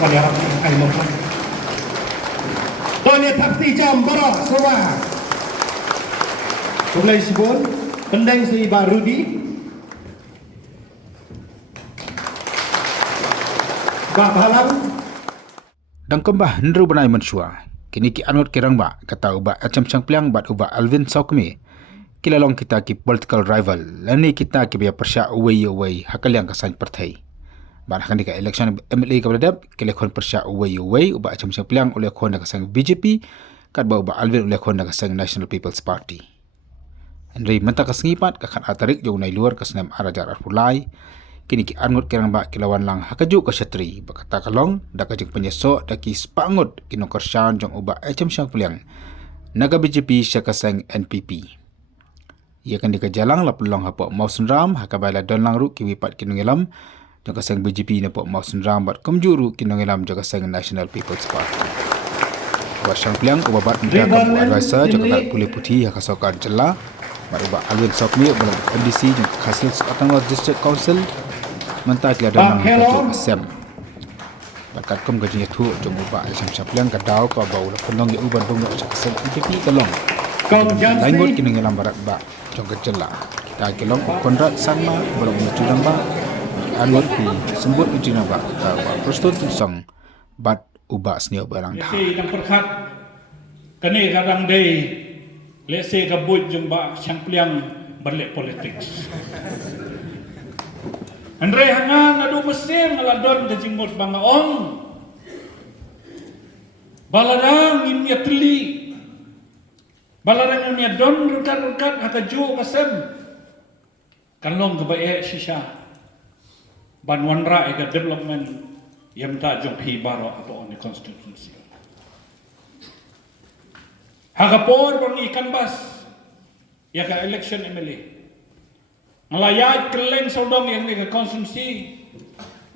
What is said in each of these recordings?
waliharap ay mampan. Wali takti jam bara semua. Mulai sibun, pendeng si Barudi. Bak halang. Dang kembah nru benai mensua. Kini ki anut kirang ba kata uba acam cangpliang bat uba Alvin Saukme. Kilalong kita ki political rival. Lani kita ki biya persya uway hakal yang kasan partai. Ban hakan dika election MLA kabladab kilekon persya uway uba acam cangpliang oleh kon kasang BJP kat ba uba Alvin oleh kon kasang National People's Party. Andrei mentah kasengipat kakan atarik jauh nai luar kasenam arajar arpulai. Kini ki angut kirang ba kilawan lang hakaju ka syatri bakata kalong da kajing penyesok da ki spangut kinong kersyan jong uba HM Syangpuliang naga BJP syakasang NPP. Ia kan dikajalang la pelong hapok Mausun Ram hakabaila don lang ru ki wipat kinong ilam jong kasang BJP napok Mausun Ram bat kumjuru kinong ilam jong kasang National People's Party. Uba Syangpuliang uba bat menteri kamu advisor jong katal pulih putih hakasokan jela bat uba Alvin Saukme uba MDC jong hasil Sekatan West District Council mentah kila dalam kajian asam. Bakat kum gajinya tu jom ubah asam syaplang kadau ka bau la penong ya uban bung nak asam IPP kalong. Lain buat kini ngelam barat ba jom kejela. Kita kelong kontrak sama belum menuju ba. Anwar pi sembut uji ba ka ba prostot song bat ubah senior barang dah. Yang perkat kene kadang dei lese kabut jom ba syaplang berlek politics. Andre hangan adu mesin ngaladon ke jingmut bangaong. Balarang imnya teli. Balarang imnya don rekat-rekat hakaju kasem. Kanlong kebaik sisa. Banwanra ega development yang tak jong pi baro apa on the constituency. Hagapor bang ikan bas. Ya ka election MLA. Malayat keleng saudong yang ni ke konsumsi.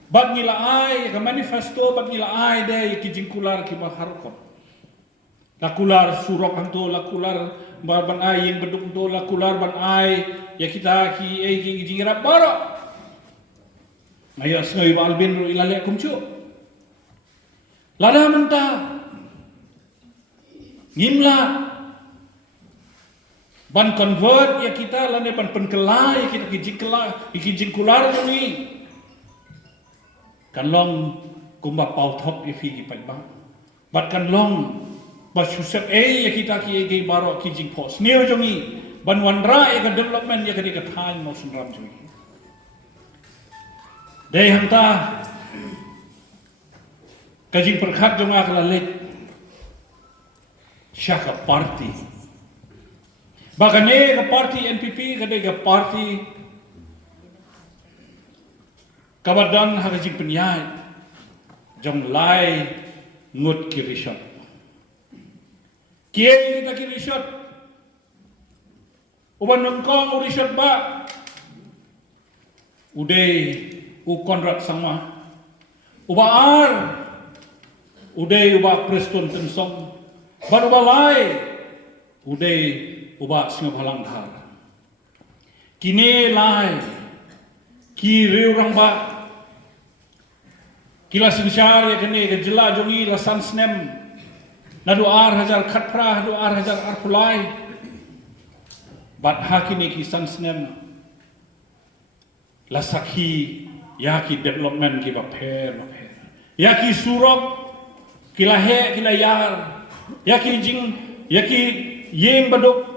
Bat nila ai ke manifesto bat nila ai deh ki jingkular ki maharkot. Lakular surok anto lakular ban ai yang beduk anto lakular ban ai ya kita ki ki jingrap baro. Ayo sengai ba albin ru ilale kumcu. Lada mentah. Ngimla ban convert ya kita lane ban penkelai kita kijingkular ni kan long kumba pau top ifi ki padbang bat kan long ba susep ya kita ki baro kijing pos neo jongi ban wanra ya ka development ya ka time mo sunram jongi dei hanta kajing perkhat jonga kala lek syaka party. Bagane ke parti NPP kade ke parti kabadan hakajing penyai jong lai ngut kirishot. Kiai kita kirishot. Uban nongkong urishot ba. Udai konrat sama. Uba ar. Udai uba Preston tensong. Ban uba lai. Udai uba singa halang dhar. Kini lai ki riu rang ba kila sinsyar ya kene ke jela jongi la sansnem nadu ar hajar khatpra nadu ar hajar arpulai bat hakini ki sansnem la sakhi ya ki development ki ba pher ya ki surok kila he kila yar ya ki jing ya ki yeng baduk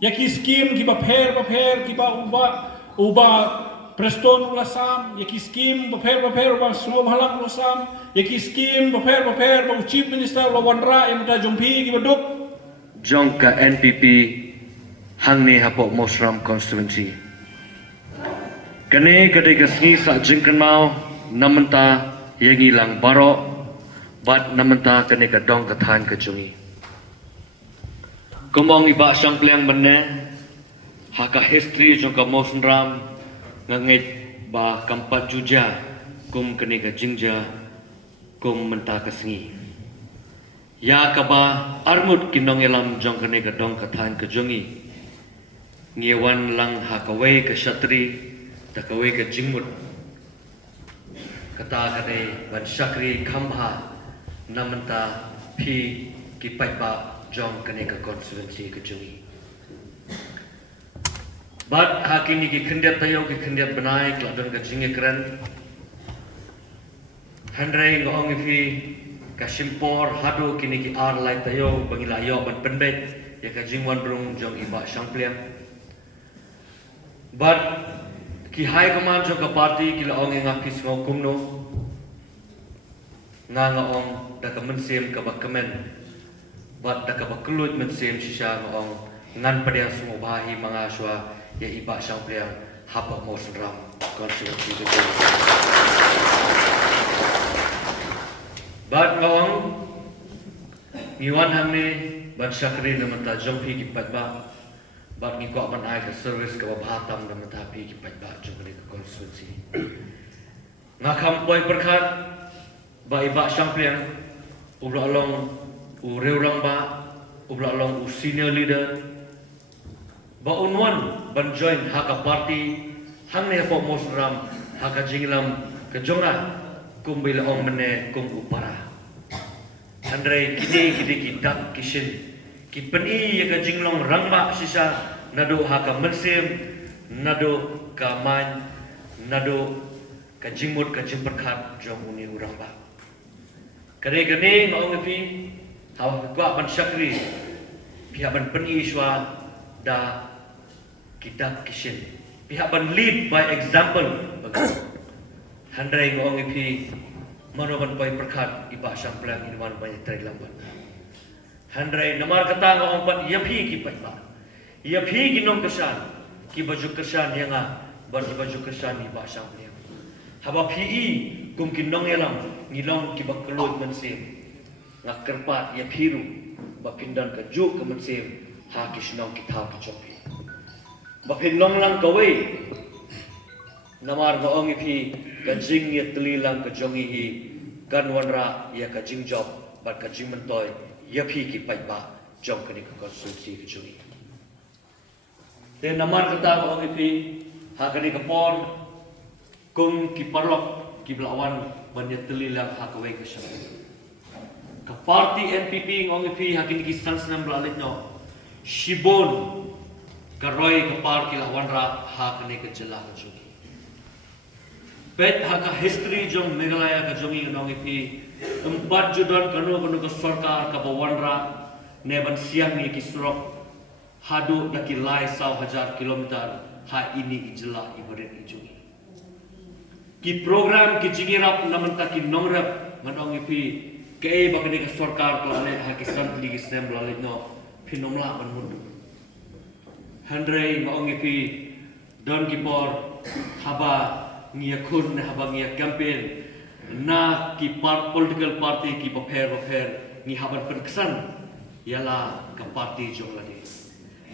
yaki skim ki ba pher ki ba uba Preston ulasam yaki skim ba pher uba Snow Halang ulasam yaki skim ba pher ba Chief Minister Lawanra yang ta jompi ki ba duk jongka NPP hangni hapok Mosram constituency kane kadai kasni sa jingkan mau namenta yangi lang baro bat namenta kane ka dong ka than ka jungi Kumong iba Syangpuliang benne haka history jong ka Mausun Ram ngangit ba kampat juja kum kene ka jingja kum menta ka sengi ya ka ba armut kinong elam jong kene ka dong ka than ka jungi ngewan lang haka wei ka syatri ta ka wei ka jingmut kata kane ban syakri khamha namanta phi ki paiba jong kane ka constituency ke jungi bat hakini ki khendiat tayo ki khendiat banai kladon ka jinge kran handrai ngong phi ka simpor hadu kini ki ar lai tayo bangila yo ban penbet ya ka jingwan rung jong iba sangpliam but ki high command jong ka party ki la ong nga pis ngo kumno nga ong da ka mensem ka bakamen but da ka bakulut mensem sisa nga ong ngan padya sungo bahi mga aswa ya iba sangpliam hapa mo sundram constituency ke but nga ong ngiwan hamne ban syakri namanta jong phi ki patba bat ni ko ban ai ka service ka bahatam namanta phi ki patba jong ni ka constituency nga khampoi perkhat ba iba champion ubla long u reurang ba ubla long u senior leader ba unwan ban join haka party hangne po mosram haka jinglam ka jonga kumbila ong mene kum upara Andrei kini kidak kishin ki peni ya ka jinglong rangba sisa nado haka mensem nado ka man nado ka jingmut ka jimperkhat jong uni urangba kare gane ngong pi haw kwa ban syakri pihak ban peni iswa da kidak kishin pihak ban lead by example Andrei ngong pi manoban pai perkhat iba samplang inwan banyak trai lamban handrai namar kata ngong pan yapi ki patba yapi ki nong kesan ki baju kesan yang bar baju kesan iba samplang haba pi kum ki nong elam ngilong ki bakelot mensem ngak kerpat yapi ru ba pindan ka ju ke mensem ha ki snong ki tha ki chopi ba pin nong lang kawe namar ngong pi kajing ya telilang kejongi hi kanwanra ya kajing job bat kajing mentoy ya phi ki paiba jong kani ka konstitusi kejongi te namar kata ko ngi phi ha kani ka por kum ki parok ki blawan ban ya telilang ha ka wei ka sham ka party NPP ngi phi ha kini ki sansnam blalit no shibon ka roy ka par ki lawan ra ha kani ka jela kejongi pet haka history jong Meghalaya ka jongi nong ipi 4 judan kanu ka sarkar ka bawanra neban siang ni kisrok hadu daki lai 1,000 kilometer ha ini ijla ibadet ijongi ki program ki jingirap namanta ki nongrap manong ipi ke bakani ka sarkar klane ha ki santli ki sem lalit no phinomla ban mundu handrei maong ipi don ki por haba ngia kun haba ngia campaign na ki political party ki bapher ni haban perkesan yala ka party jong lagi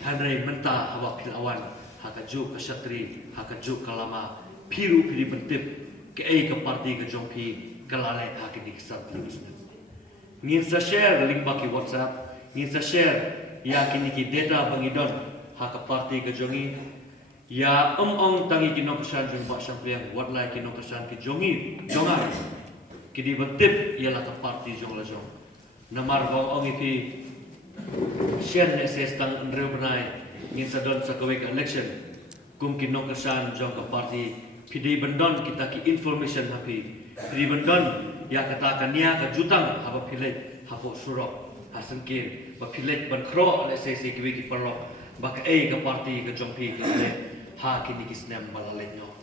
handrai menta haba philawan haka ju ka satri haka ju kalama phiru phiri bentip ke ai ka party ka jong phi kalale haka dik sat lagi ngin sa share link ba ki WhatsApp ngin sa share ya kini ki data bangidon haka party ka jongi ya ong tangi kino kesan jung ba sampriang wat lai kino kesan ki jongi jongai ki di betip ialah ka party jong la jong namar ba ong ipi share ne ses tang andreu benai ngin sadon sa kawe ka election kum kino kesan jong ka party pidi bendon kita ki information hapi pidi bendon ya kata kania ka jutang haba philet hapo surok hasengkin ba philet ban khro le se ki wi ki parlo ba ka ka party ka jong phi ki ha kini kisnem balalet no